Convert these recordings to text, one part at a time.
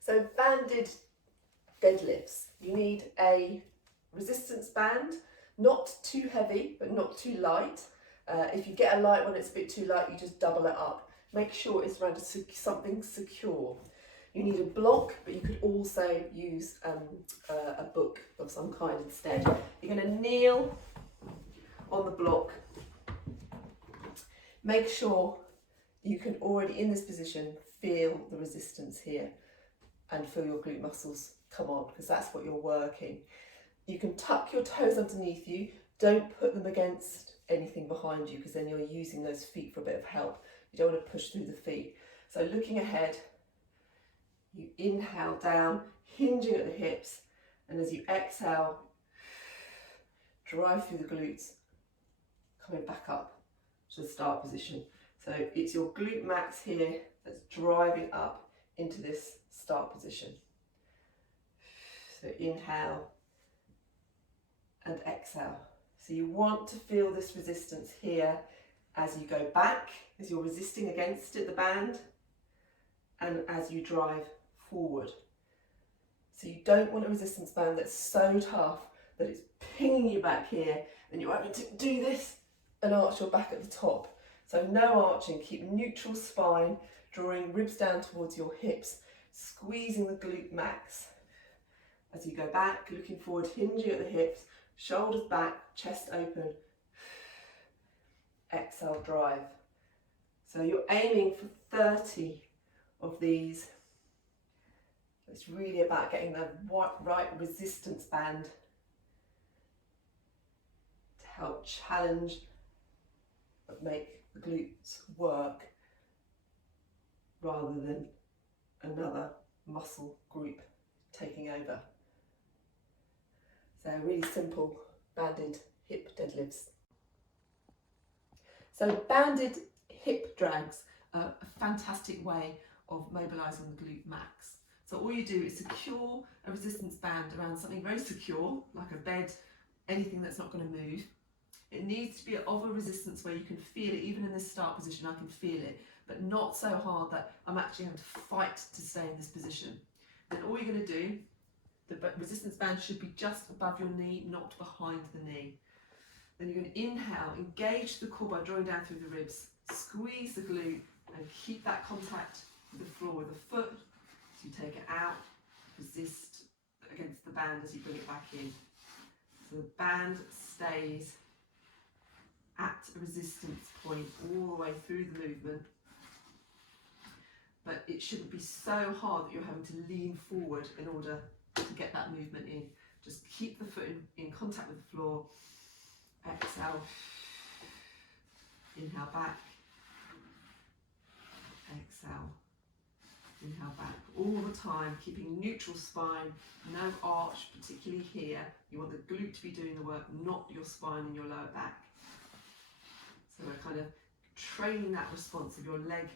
So banded deadlifts, you need a resistance band, not too heavy but not too light. If you get a light one, it's a bit too light, you just double it up. Make sure it's around something secure. You need a block, but you could also use a book of some kind instead. You're going to kneel on the block. Make sure you can already, in this position, feel the resistance here and feel your glute muscles come on, because that's what you're working. You can tuck your toes underneath you. Don't put them against anything behind you, because then you're using those feet for a bit of help. You don't want to push through the feet. So looking ahead, you inhale down, hinging at the hips, and as you exhale, drive through the glutes, coming back up to the start position. So it's your glute max here that's driving up into this start position. So inhale and exhale. So you want to feel this resistance here as you go back, as you're resisting against it, the band, and as you drive forward. So you don't want a resistance band that's so tough that it's pinging you back here and you're having to do this and arch your back at the top. So no arching, keep neutral spine, drawing ribs down towards your hips, squeezing the glute max. As you go back, looking forward, hinging at the hips, shoulders back, chest open. Exhale, drive. So you're aiming for 30 of these. It's really about getting the right resistance band to help challenge but make the glutes work rather than another muscle group taking over. So really simple banded hip deadlifts. So banded hip drags are a fantastic way of mobilising the glute max. So all you do is secure a resistance band around something very secure, like a bed, anything that's not going to move. It needs to be of a resistance where you can feel it. Even in this start position, I can feel it, but not so hard that I'm actually having to fight to stay in this position. Then all you're going to do, the resistance band should be just above your knee, not behind the knee. Then you're going to inhale, engage the core by drawing down through the ribs, squeeze the glute and keep that contact with the floor with the foot. So you take it out, resist against the band as you bring it back in. So the band stays at a resistance point all the way through the movement, but it shouldn't be so hard that you're having to lean forward in order to get that movement in. Just keep the foot in contact with the floor. Exhale, inhale back, exhale, inhale back. All the time, keeping neutral spine, no arch, particularly here. You want the glute to be doing the work, not your spine and your lower back. So we're kind of training that response of your leg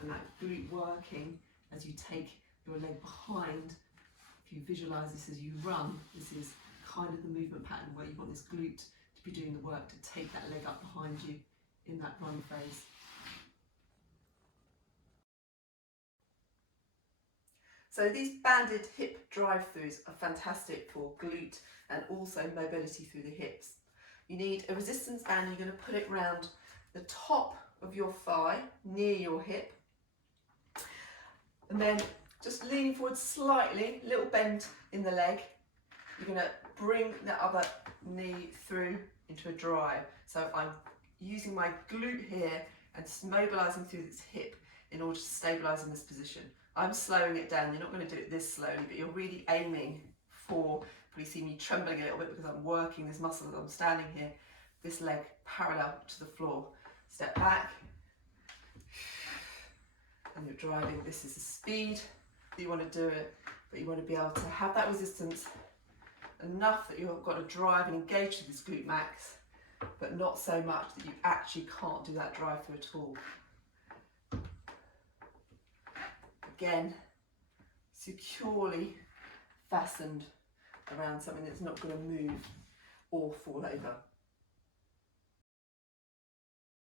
and that glute working as you take your leg behind. If you visualise this as you run, this is kind of the movement pattern where you want this glute to be doing the work to take that leg up behind you in that run phase. So these banded hip drive-throughs are fantastic for glute and also mobility through the hips. You need a resistance band. You're going to put it round the top of your thigh, near your hip. And then just leaning forward slightly, little bend in the leg. You're going to bring the other knee through into a drive. So I'm using my glute here and mobilising through this hip in order to stabilise in this position. I'm slowing it down. You're not going to do it this slowly, but you're really aiming for, you see me trembling a little bit because I'm working this muscle as I'm standing here, this leg parallel to the floor. Step back, and you're driving. This is the speed that you want to do it, but you want to be able to have that resistance enough that you've got to drive and engage with this glute max, but not so much that you actually can't do that drive through at all. Again, securely fastened around something that's not going to move or fall over.